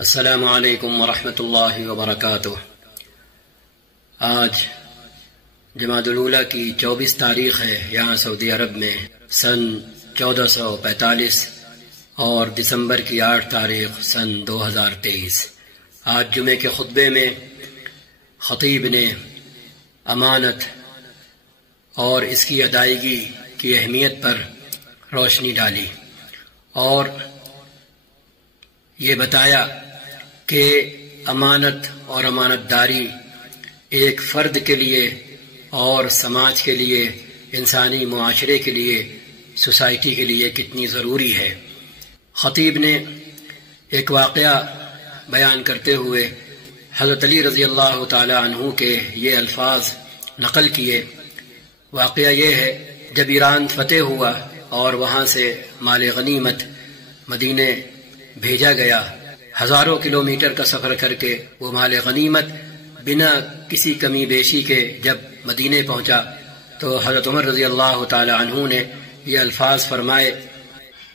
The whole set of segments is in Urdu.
السلام علیکم ورحمۃ اللہ وبرکاتہ۔ آج جمادی الاولیٰ کی 24 تاریخ ہے یہاں سعودی عرب میں، سن 1445 اور دسمبر کی 8 تاریخ سن 2023۔ آج جمعے کے خطبے میں خطیب نے امانت اور اس کی ادائیگی کی اہمیت پر روشنی ڈالی اور یہ بتایا کہ امانت اور امانت داری ایک فرد کے لیے اور سماج کے لیے، انسانی معاشرے کے لیے، سوسائٹی کے لیے کتنی ضروری ہے۔ خطیب نے ایک واقعہ بیان کرتے ہوئے حضرت علی رضی اللہ تعالی عنہ کے یہ الفاظ نقل کیے۔ واقعہ یہ ہے، جب ایران فتح ہوا اور وہاں سے مال غنیمت مدینے بھیجا گیا، ہزاروں کلومیٹر کا سفر کر کے وہ مال غنیمت بنا کسی کمی بیشی کے جب مدینے پہنچا تو حضرت عمر رضی اللہ تعالی عنہ نے یہ الفاظ فرمائے،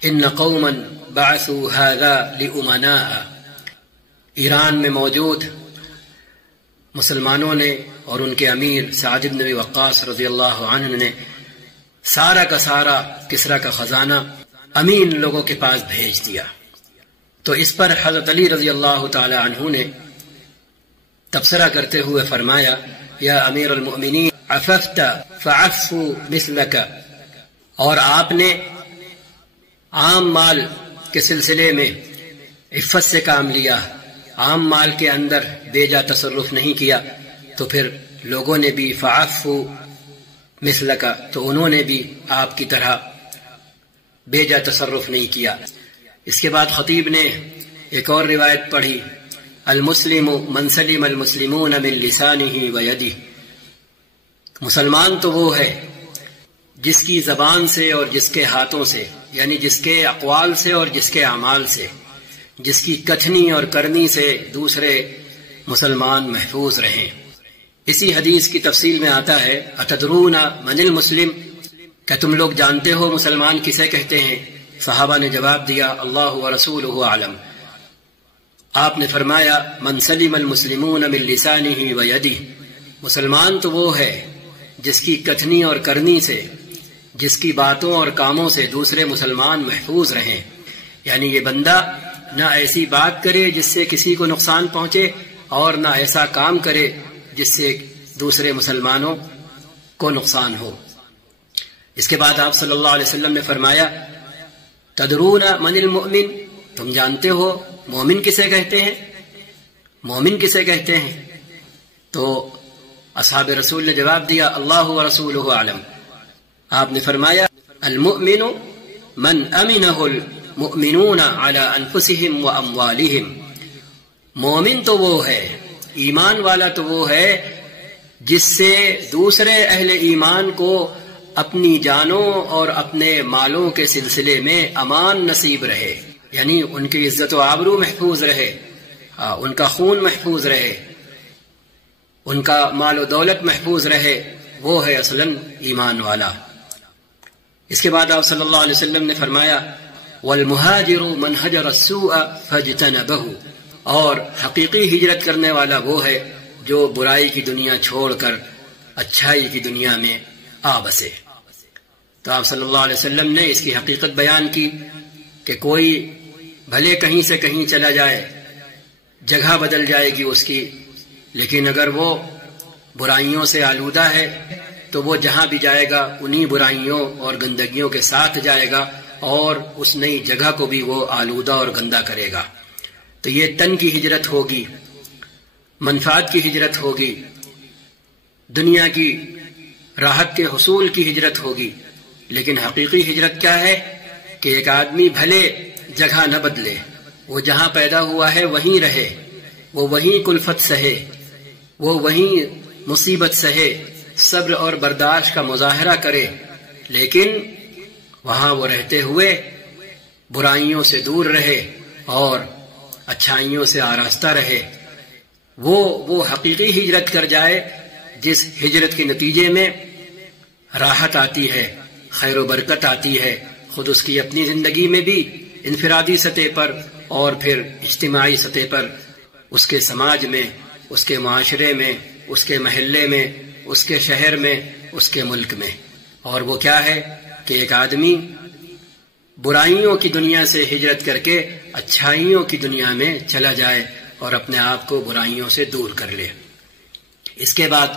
ان قوما بعثوا هذا لأمناء۔ ایران میں موجود مسلمانوں نے اور ان کے امیر سعد بن ابی وقاص رضی اللہ عنہ نے سارا کا سارا کسریٰ کا خزانہ امین لوگوں کے پاس بھیج دیا۔ تو اس پر حضرت علی رضی اللہ تعالی عنہ نے تبصرہ کرتے ہوئے فرمایا، یا امیر المؤمنین عففت فعفوا مثلک، اور آپ نے عام مال کے سلسلے میں عفت سے کام لیا، عام مال کے اندر بے جا تصرف نہیں کیا، تو پھر لوگوں نے بھی فعفوا مثلک، تو انہوں نے بھی آپ کی طرح بے جا تصرف نہیں کیا۔ اس کے بعد خطیب نے ایک اور روایت پڑھی، المسلم من سلم المسلمون من لسانہ ویدہ۔ مسلمان تو وہ ہے جس کی زبان سے اور جس کے ہاتھوں سے، یعنی جس کے اقوال سے اور جس کے اعمال سے، جس کی کتھنی اور کرنی سے دوسرے مسلمان محفوظ رہیں۔ اسی حدیث کی تفصیل میں آتا ہے، اتدرون من المسلم، کیا تم لوگ جانتے ہو مسلمان کسے کہتے ہیں؟ صحابہ نے جواب دیا، اللہ ورسولہ اعلم۔ آپ نے فرمایا، من سلم المسلمون من لسانہ ویدہ، مسلمان تو وہ ہے جس کی کتھنی اور کرنی سے، جس کی باتوں اور کاموں سے دوسرے مسلمان محفوظ رہیں۔ یعنی یہ بندہ نہ ایسی بات کرے جس سے کسی کو نقصان پہنچے اور نہ ایسا کام کرے جس سے دوسرے مسلمانوں کو نقصان ہو۔ اس کے بعد آپ صلی اللہ علیہ وسلم نے فرمایا، تدرون من المؤمن، تم جانتے ہو مومن کسے کہتے ہیں؟ مومن کسے کہتے ہیں؟ تو اصحاب رسول نے جواب دیا، اللہ ورسولہ اعلم۔ آپ نے فرمایا، المؤمن من امنہ المؤمنون علی انفسہم واموالہم، مومن تو وہ ہے، ایمان والا تو وہ ہے جس سے دوسرے اہل ایمان کو اپنی جانوں اور اپنے مالوں کے سلسلے میں امان نصیب رہے، یعنی ان کی عزت و آبرو محفوظ رہے، ان کا خون محفوظ رہے، ان کا مال و دولت محفوظ رہے، وہ ہے اصلاً ایمان والا۔ اس کے بعد آپ صلی اللہ علیہ وسلم نے فرمایا، والمہاجر من ہجر السوء فاجتنبہ، اور حقیقی ہجرت کرنے والا وہ ہے جو برائی کی دنیا چھوڑ کر اچھائی کی دنیا میں آ بسے۔ تو آپ صلی اللہ علیہ وسلم نے اس کی حقیقت بیان کی کہ کوئی بھلے کہیں سے کہیں چلا جائے، جگہ بدل جائے گی اس کی، لیکن اگر وہ برائیوں سے آلودہ ہے تو وہ جہاں بھی جائے گا انہی برائیوں اور گندگیوں کے ساتھ جائے گا اور اس نئی جگہ کو بھی وہ آلودہ اور گندا کرے گا۔ تو یہ تن کی ہجرت ہوگی، منفعت کی ہجرت ہوگی، دنیا کی راحت کے حصول کی ہجرت ہوگی۔ لیکن حقیقی ہجرت کیا ہے کہ ایک آدمی بھلے جگہ نہ بدلے، وہ جہاں پیدا ہوا ہے وہیں رہے، وہ وہیں کلفت سہے، وہ وہیں مصیبت سہے، صبر اور برداشت کا مظاہرہ کرے، لیکن وہاں وہ رہتے ہوئے برائیوں سے دور رہے اور اچھائیوں سے آراستہ رہے۔ وہ حقیقی ہجرت کر جائے جس ہجرت کے نتیجے میں راحت آتی ہے، خیر و برکت آتی ہے، خود اس کی اپنی زندگی میں بھی انفرادی سطح پر اور پھر اجتماعی سطح پر اس کے سماج میں، اس کے معاشرے میں، اس کے محلے میں، اس کے شہر میں، اس کے ملک میں۔ اور وہ کیا ہے کہ ایک آدمی برائیوں کی دنیا سے ہجرت کر کے اچھائیوں کی دنیا میں چلا جائے اور اپنے آپ کو برائیوں سے دور کر لے۔ اس کے بعد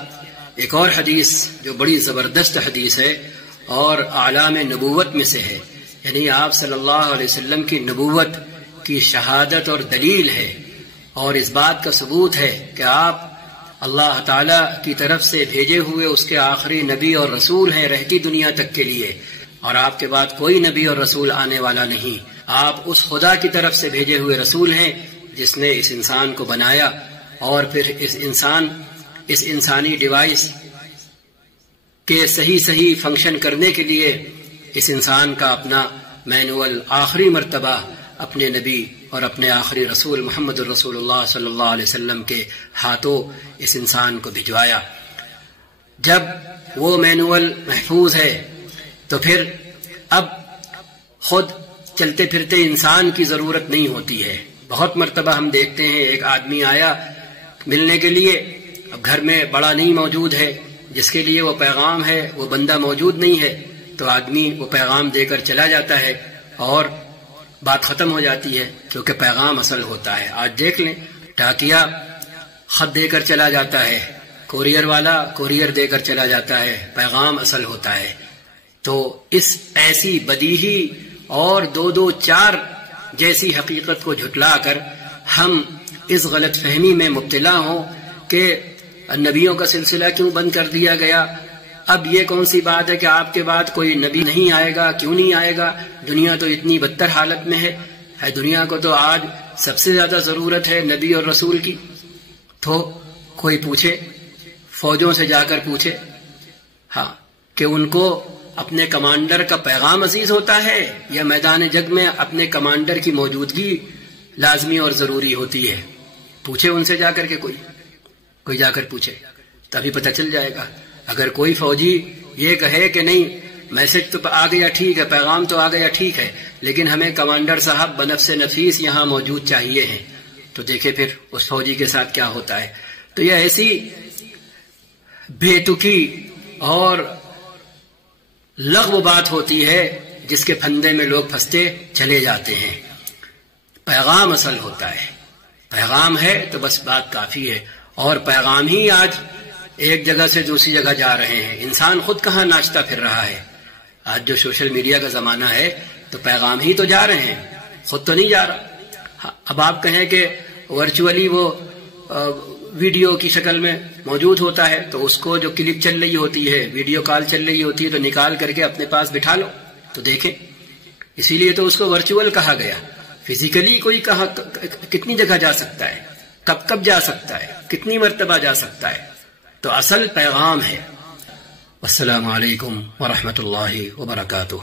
ایک اور حدیث جو بڑی زبردست حدیث ہے اور اعلام نبوت میں سے ہے، یعنی آپ صلی اللہ علیہ وسلم کی نبوت کی شہادت اور دلیل ہے، اور اس بات کا ثبوت ہے کہ آپ اللہ تعالی کی طرف سے بھیجے ہوئے اس کے آخری نبی اور رسول ہیں رہتی دنیا تک کے لیے، اور آپ کے بعد کوئی نبی اور رسول آنے والا نہیں۔ آپ اس خدا کی طرف سے بھیجے ہوئے رسول ہیں جس نے اس انسان کو بنایا، اور پھر اس انسانی ڈیوائس کے صحیح فنکشن کرنے کے لیے اس انسان کا اپنا مینول آخری مرتبہ اپنے نبی اور اپنے آخری رسول محمد الرسول اللہ صلی اللہ علیہ وسلم کے ہاتھوں اس انسان کو بھجوایا۔ جب وہ مینول محفوظ ہے تو پھر اب خود چلتے پھرتے انسان کی ضرورت نہیں ہوتی ہے۔ بہت مرتبہ ہم دیکھتے ہیں ایک آدمی آیا ملنے کے لیے، اب گھر میں بڑا نہیں موجود ہے جس کے لیے وہ پیغام ہے، وہ بندہ موجود نہیں ہے، تو آدمی وہ پیغام دے کر چلا جاتا ہے اور بات ختم ہو جاتی ہے، کیونکہ پیغام اصل ہوتا ہے۔ آج دیکھ لیں، ڈاکیا خط دے کر چلا جاتا ہے، کوریئر والا کوریئر دے کر چلا جاتا ہے، پیغام اصل ہوتا ہے۔ تو اس ایسی بدیہی اور دو چار جیسی حقیقت کو جھٹلا کر ہم اس غلط فہمی میں مبتلا ہوں کہ نبیوں کا سلسلہ کیوں بند کر دیا گیا، اب یہ کون سی بات ہے کہ آپ کے بعد کوئی نبی نہیں آئے گا، کیوں نہیں آئے گا، دنیا تو اتنی بدتر حالت میں ہے، دنیا کو تو آج سب سے زیادہ ضرورت ہے نبی اور رسول کی۔ تو کوئی پوچھے، فوجوں سے جا کر پوچھے کہ ان کو اپنے کمانڈر کا پیغام عزیز ہوتا ہے یا میدان جنگ میں اپنے کمانڈر کی موجودگی لازمی اور ضروری ہوتی ہے؟ پوچھے ان سے جا کر کے، کوئی جا کر پوچھے، تبھی پتہ چل جائے گا۔ اگر کوئی فوجی یہ کہے کہ نہیں میسج تو آ گیا ٹھیک ہے، پیغام تو آ گیا ٹھیک ہے، لیکن ہمیں کمانڈر صاحب بنفس نفیس یہاں موجود چاہیے ہیں، تو دیکھیں پھر اس فوجی کے ساتھ کیا ہوتا ہے۔ تو یہ ایسی بے تکی اور لغو بات ہوتی ہے جس کے پھندے میں لوگ پھنستے چلے جاتے ہیں۔ پیغام اصل ہوتا ہے، پیغام ہے تو بس بات کافی ہے، اور پیغام ہی آج ایک جگہ سے دوسری جگہ جا رہے ہیں۔ انسان خود کہاں ناچتا پھر رہا ہے؟ آج جو سوشل میڈیا کا زمانہ ہے تو پیغام ہی تو جا رہے ہیں، خود تو نہیں جا رہا۔ اب آپ کہیں کہ ورچولی وہ ویڈیو کی شکل میں موجود ہوتا ہے تو اس کو جو کلپ چل رہی ہوتی ہے، ویڈیو کال چل رہی ہوتی ہے، تو نکال کر کے اپنے پاس بٹھا لو تو دیکھیں۔ اسی لیے تو اس کو ورچوئل کہا گیا۔ فزیکلی کوئی کتنی جگہ جا سکتا ہے، کب جا سکتا ہے، کتنی مرتبہ جا سکتا ہے؟ تو اصل پیغام ہے۔ السلام علیکم ورحمۃ اللہ وبرکاتہ۔